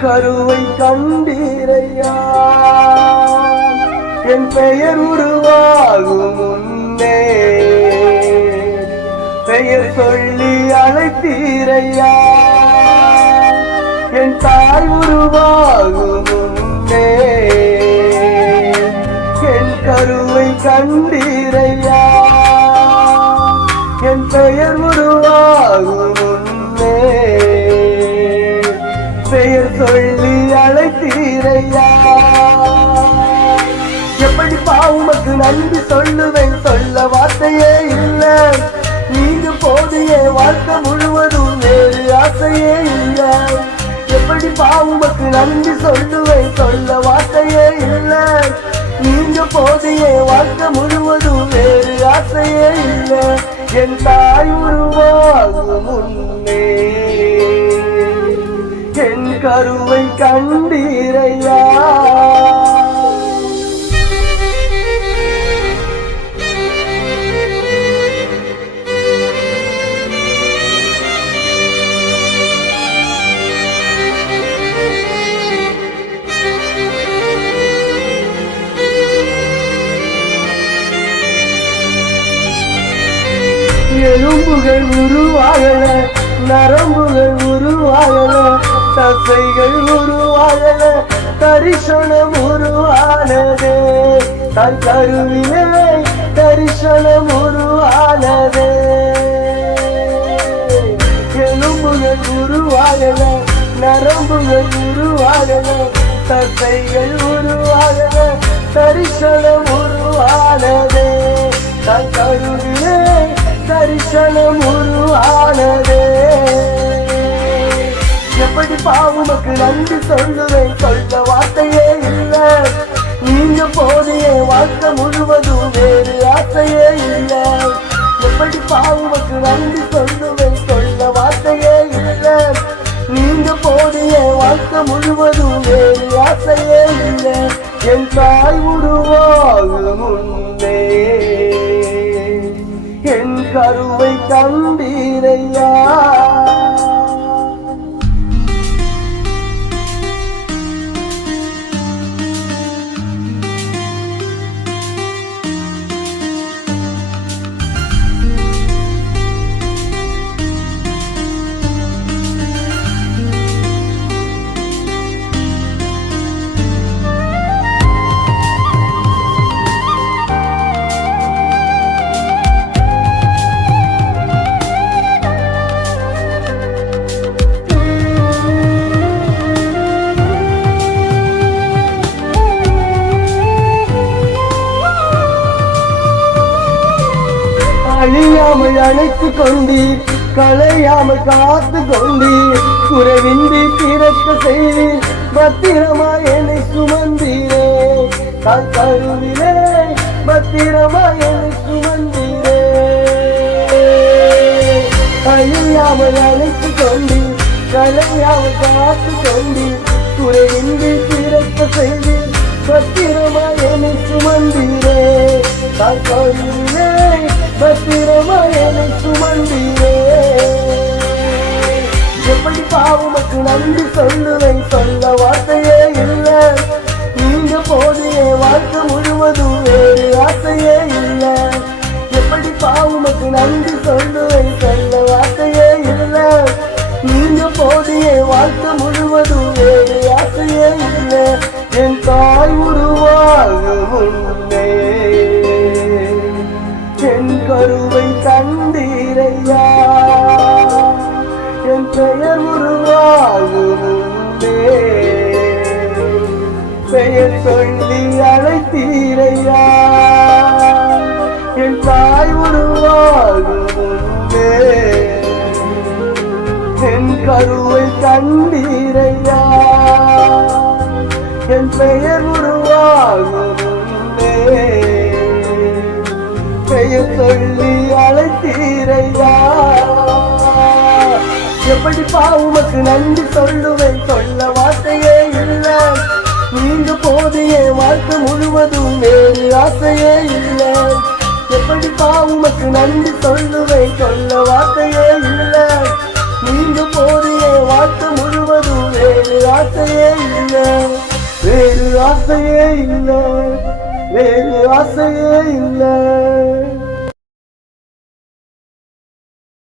கருவை கண்டீரையா என் பெயர் உருவாகும் முன்னே பெயர் சொல்லி அழைத்தீரையா என் தாய் உருவாகும் முன்னே என் கருவை கண்டீரையா என் பெயர் உருவாகும் முன்னே பெயர் சொல்லி அழைத்தீரையா எப்படி உமக்கு நன்றி சொல்லுவேன் சொல்ல வார்த்தையே இல்லை நீங்க போதிய வாழ்க்கை முழுவதும் வேறு ஆசையே இல்லை எப்படி உமக்கு நன்றி சொல்லுவேன் சொல்ல வார்த்தையே இல்லை நீங்க போதிய வாழ்க்கை முழுவதும் வேறு ஆசையே இல்லை என் தாய் உருவாகும் முன்னே என் கருவை கண்டீரையா எலும்புகள் உருவாகல நரம்புகள் உருவாகல தசைகள் உருவாகல தரிசனம் உருவானதே தன் கருவிலே தரிசனம் உருவானதே எலும்புகள் உருவாகல நரம்புகள் உருவாகல தசைகள் உருவாகல தரிசனம் உருவானதே தன் கருவிலே தரிசனம் உருவானதே எப்படி உமக்கு நன்றி சொல்லுவேன் சொல்ல வார்த்தையே இல்லை நீங்க போதிய வாழ்க்கை முழுவதும் வேறு ஆசையே இல்லை எப்படி உமக்கு நன்றி சொல்லுவேன் சொல்ல வார்த்தையே இல்லை நீங்க போதிய வாழ்க்கை முழுவதும் வேறு ஆசையே இல்லை என் தாய் உருவாகும் முன்னே என் கருவை கண்டீரையா அழியாமல் அழைத்து கொண்டீர் களையாமல் காத்து கொண்டீர் குறைவின்றி பிறக்க செய்தீர் பத்திரமாய் என்னை சுமந்தீரே தன் கருவிலே பத்திரமாய் என்னை சுமந்தீரே அழியாமல் அழைத்து கொண்டீர் களையாமல் காத்து கொண்டீர் குறைவின்றி பிறக்க செய்தீர் பத்திரமாய் என்னை சுமந்தீரே தன் கருவிலே பத்திரமாய் என்னை சுமந்தீரே எப்படி உமக்கு நன்றி சொல்லுவேன் சொல்ல வார்த்தையே இல்லை நீங்க போதிய வாழ்க்கை முழுவதும் வேறு ஆசையே இல்லை எப்படி உமக்கு நன்றி சொல்லுவேன் சொல்ல வார்த்தையே இல்லை நீங்க போதிய வாழ்க்கை முழுவதும் வேறு ஆசையே இல்லை என் தாய் உருவாகும் முன்னே என் கருவை கண்டீரையா என் பெயர் உருவாகும் முன்னே பெயர் சொல்லி அழைத்தீரையா என் தாய் உருவாகும் முன்னே என் கருவை கண்டீரையா என் பெயர் உருவாகும் முன்னே பெயர் சொல்லி அழைத்தீரையா எப்படி உமக்கு நன்றி சொல்லுவேன் சொல்ல வார்த்தையே இல்லை நீங்க போதிய வாழ்க்கை முழுவதும் வேறு ஆசையே இல்லை எப்படி உமக்கு நன்றி சொல்லுவேன் சொல்ல வார்த்தையே இல்லை நீங்க போதிய வாழ்க்கை முழுவதும் வேறு ஆசை ஆசையே இல்லை, வேறு ஆசையே இல்லை, வேறு ஆசையே இல்லை.